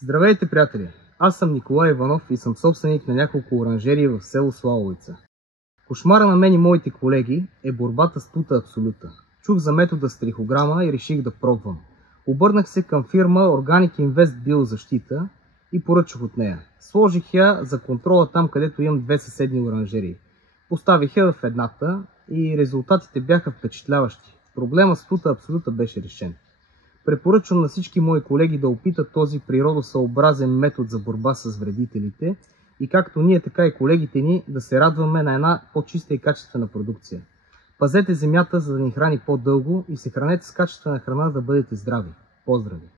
Здравейте, приятели! Аз съм Николай Иванов и съм собственик на няколко оранжерии в село Славовица. Кошмара на мен и моите колеги е борбата с тута абсолюта. Чух за метода с трихограма и реших да пробвам. Обърнах се към фирма Organic Invest Биозащита и поръчах от нея. Сложих я за контрола там, където имам две съседни оранжерии. Поставих я в едната и резултатите бяха впечатляващи. Проблема с тута абсолюта беше решен. Препоръчвам на всички мои колеги да опитат този природосъобразен метод за борба с вредителите и както ние, така и колегите ни да се радваме на една по-чиста и качествена продукция. Пазете земята, за да ни храни по-дълго и се хранете с качествена храна, да бъдете здрави. Поздрави!